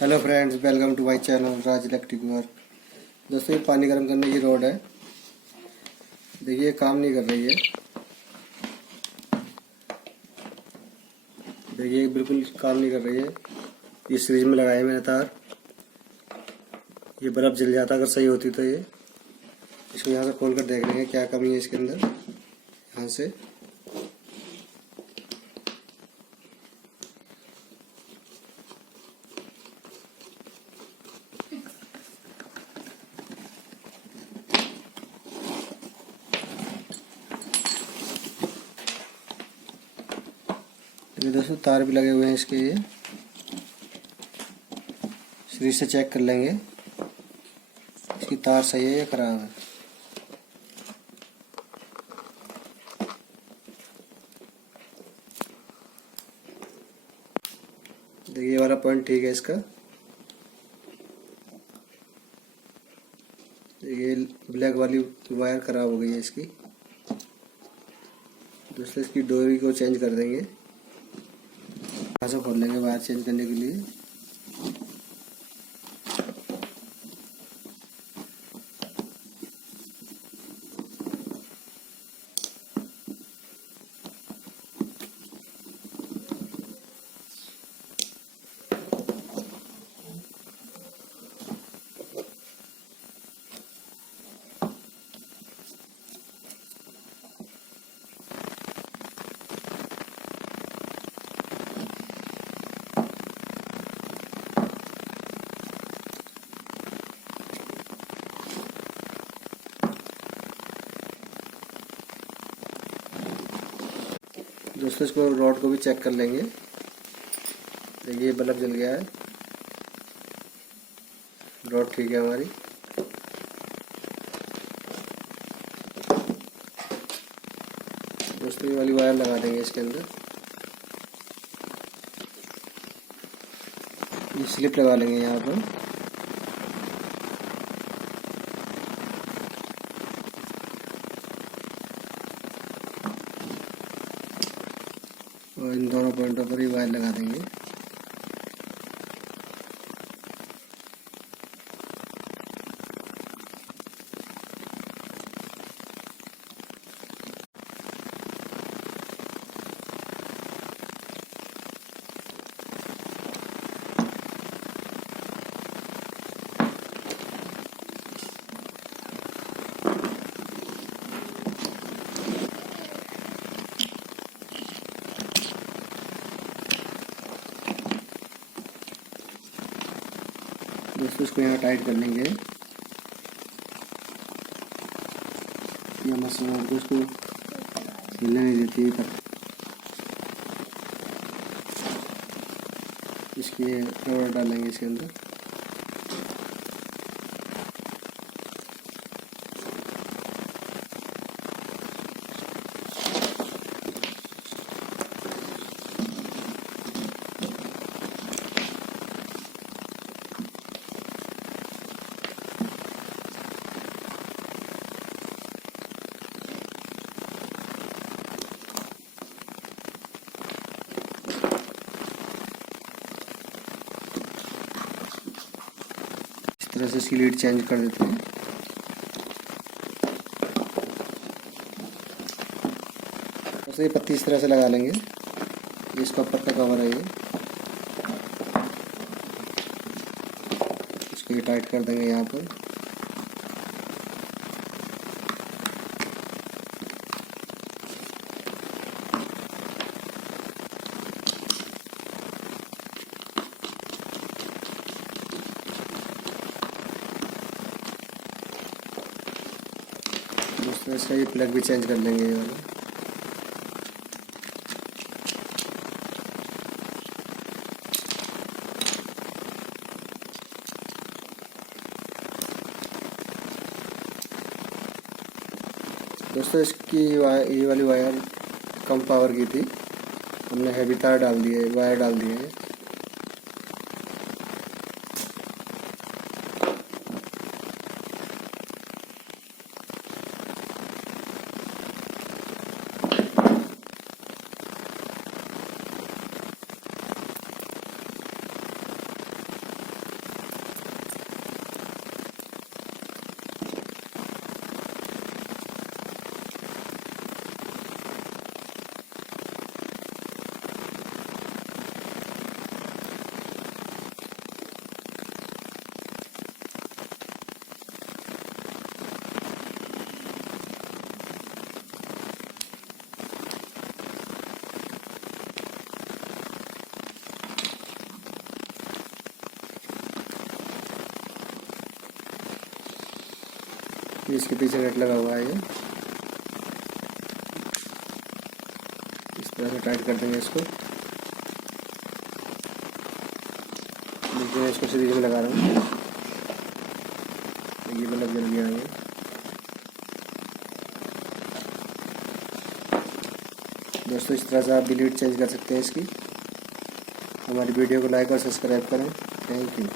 Hello friends, welcome to my channel Raj electric work. दोस्तों, ये पानी गर्म करने की रॉड है। देखिए, काम नहीं कर रही है। देखिए, बिल्कुल काम नहीं कर रही है। ये सीरीज में लगाया है मैंने तार। ये बल्ब जल जाता अगर सही होती तो। ये इसको यहाँ से खोल कर देख लेंगे क्या कमी है इसके अंदर। यहाँ से ये दोस्तों तार भी लगे हुए हैं इसके। ये सीरीज से चेक कर लेंगे इसकी तार सही है या खराब है। देखिए, ये वाला पॉइंट ठीक है इसका। ये ब्लैक वाली वायर खराब हो गई है इसकी। दोस्तों, इसकी डोरी को चेंज कर देंगे। यहाँ से खोल लेंगे वायर चेंज करने के लिए। दोस्तों, इसको रॉड को भी चेक कर लेंगे। देखिए, बल्ब जल गया है। रॉड ठीक है हमारी। दोस्तों, ये वाली वायर लगा देंगे इसके अंदर। ये स्लिप लगा लेंगे यहाँ पर। और इन दोनों पॉइंटों पर ही वायर लगा देंगे। दोस्तों, इसको यहाँ टाइट कर लेंगे। ये मशीन को इसको हिलने नहीं देती है। इसकी रबड़ डालेंगे इसके अंदर। इस तरह से इसकी लीड चेंज कर देते हैं। तो ये पत्ती इस तरह से लगा लेंगे। इसका ऊपर का कवर है ये। इसको ये टाइट कर देंगे यहाँ पर। दोस्तों, इसका ये प्लग भी चेंज कर लेंगे ये वाला। दोस्तों, ये वाली वायर कम पावर की थी। हमने हैवी तार डाल दिए, वायर डाल दिए हैं। इसके पीछे नेट लगा हुआ है ये। इस तरह से टाइट कर देंगे इसको। देखिए मैं इसको सीरीज में लगा रहा हूँ। ये बल्ब जल गया है। दोस्तों इस तरह से आप भी लीड चेंज कर सकते हैं इसकी। हमारी वीडियो को लाइक और सब्सक्राइब करें। Thank you.